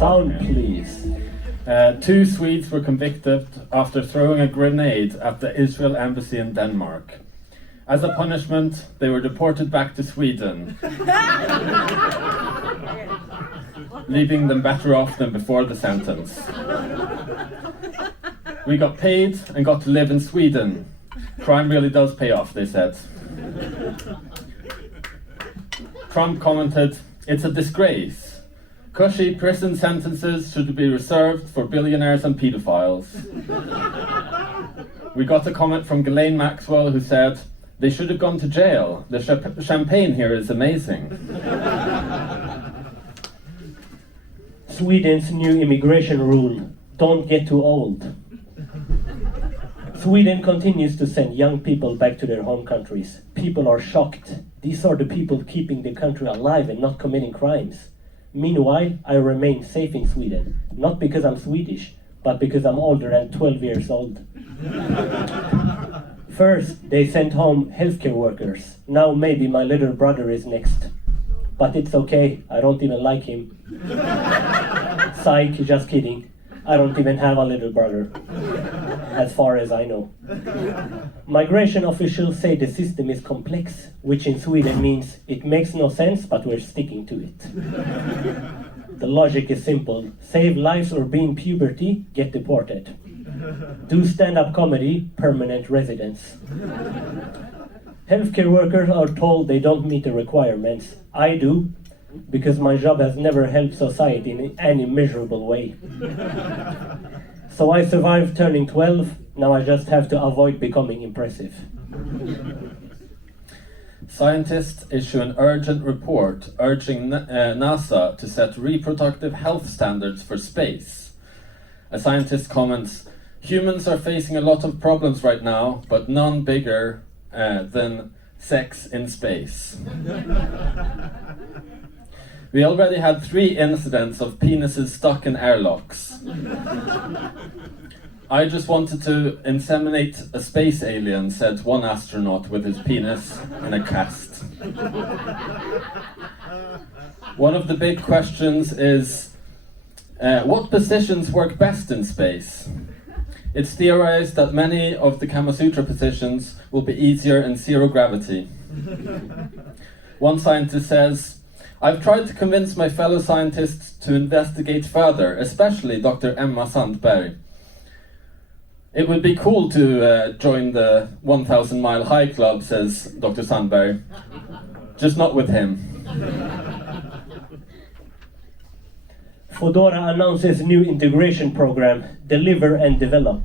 Sound, please. Two Swedes were convicted after throwing a grenade at the Israel embassy in Denmark. As a punishment, they were deported back to Sweden, leaving them better off than before the sentence. We got paid and got to live in Sweden. Crime really does pay off, they said. Trump commented, "It's a disgrace. Cushy prison sentences should be reserved for billionaires and pedophiles." We got a comment from Ghislaine Maxwell who said, "They should have gone to jail. The champagne here is amazing." Sweden's new immigration rule, don't get too old. Sweden continues to send young people back to their home countries. People are shocked. These are the people keeping the country alive and not committing crimes. Meanwhile, I remain safe in Sweden, not because I'm Swedish, but because I'm older than 12 years old. First, they sent home healthcare workers. Now maybe my little brother is next. But it's okay, I don't even like him. Psych, just kidding. I don't even have a little brother, as far as I know. Migration officials say the system is complex, which in Sweden means it makes no sense, but we're sticking to it. The logic is simple. Save lives or be in puberty, get deported. Do stand-up comedy, permanent residence. Healthcare workers are told they don't meet the requirements. I do, because my job has never helped society in any measurable way. So I survived turning 12, now I just have to avoid becoming impressive. Scientists issue an urgent report urging NASA to set reproductive health standards for space. A scientist comments, "Humans are facing a lot of problems right now, but none bigger than sex in space." We already had 3 incidents of penises stuck in airlocks. "I just wanted to inseminate a space alien," said one astronaut with his penis in a cast. One of the big questions is, what positions work best in space? It's theorized that many of the Kama Sutra positions will be easier in zero gravity. One scientist says, "I've tried to convince my fellow scientists to investigate further, especially Dr. Emma Sandberg. It would be cool to join the 1,000 Mile High Club," says Dr. Sandberg. "Just not with him." Foodora announces new integration program, Deliver and Develop.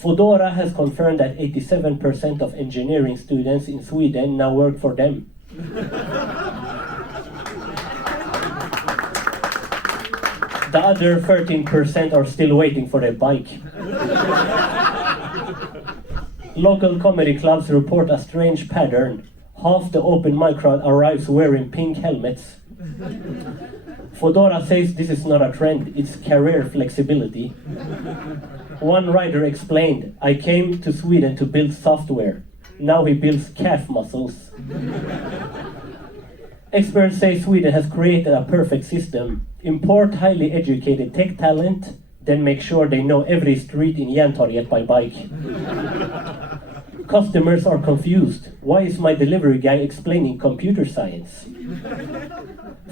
Foodora has confirmed that 87% of engineering students in Sweden now work for them. The other 13% are still waiting for their bike. Local comedy clubs report a strange pattern. Half the open mic crowd arrives wearing pink helmets. Foodora says this is not a trend, it's career flexibility. One writer explained, "I came to Sweden to build software. Now he builds calf muscles." Experts say Sweden has created a perfect system. Import highly educated tech talent, then make sure they know every street in Järntorget by bike. Customers are confused. Why is my delivery guy explaining computer science?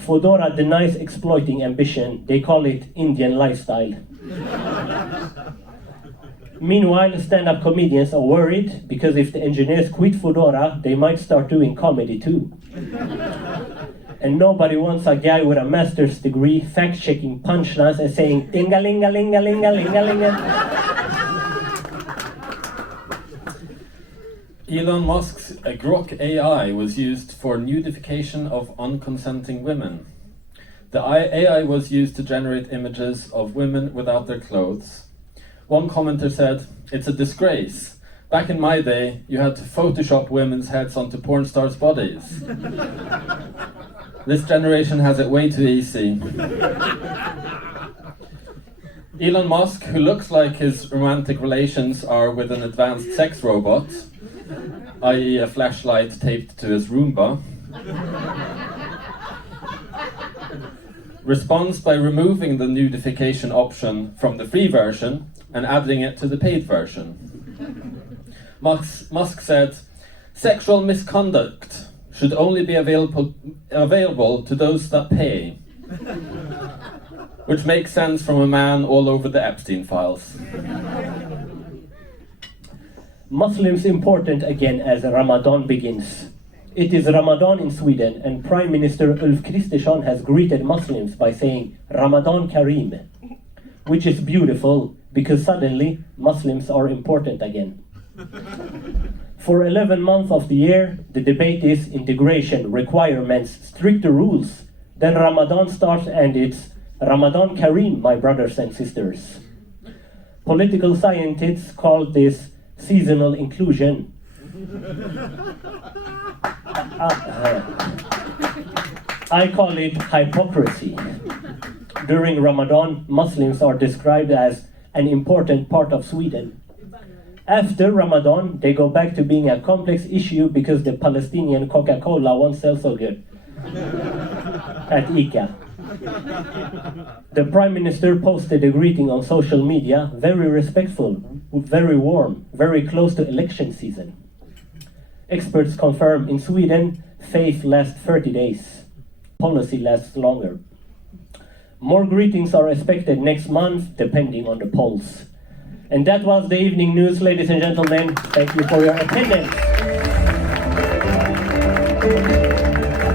Foodora denies exploiting ambition. They call it Indian lifestyle. Meanwhile, stand-up comedians are worried because if the engineers quit Foodora, they might start doing comedy too. And nobody wants a guy with a master's degree fact-checking punchlines and saying "Ding-a-ling-a-ling-a-ling-a-ling-a-ling-a." Elon Musk's Grok AI was used for nudification of unconsenting women. The AI was used to generate images of women without their clothes. One commenter said, "It's a disgrace. Back in my day, you had to Photoshop women's heads onto porn stars' bodies. This generation has it way too easy." Elon Musk, who looks like his romantic relations are with an advanced sex robot, i.e. a flashlight taped to his Roomba, responds by removing the nudification option from the free version and adding it to the paid version. Musk said, "Sexual misconduct should only be available to those that pay." Which makes sense from a man all over the Epstein files. Muslims important again as Ramadan begins. It is Ramadan in Sweden, and Prime Minister Ulf Kristersson has greeted Muslims by saying Ramadan Kareem, which is beautiful because suddenly Muslims are important again. For 11 months of the year, the debate is integration, requirements, stricter rules. Then Ramadan starts and it's Ramadan Kareem, my brothers and sisters. Political scientists call this seasonal inclusion. I call it hypocrisy. During Ramadan, Muslims are described as an important part of Sweden. After Ramadan, they go back to being a complex issue because the Palestinian Coca-Cola won't sell so good at ICA. The Prime Minister posted a greeting on social media, very respectful, very warm, very close to election season. Experts confirm in Sweden, faith lasts 30 days. Policy lasts longer. More greetings are expected next month, depending on the polls. And that was the evening news, ladies and gentlemen. Thank you for your attendance.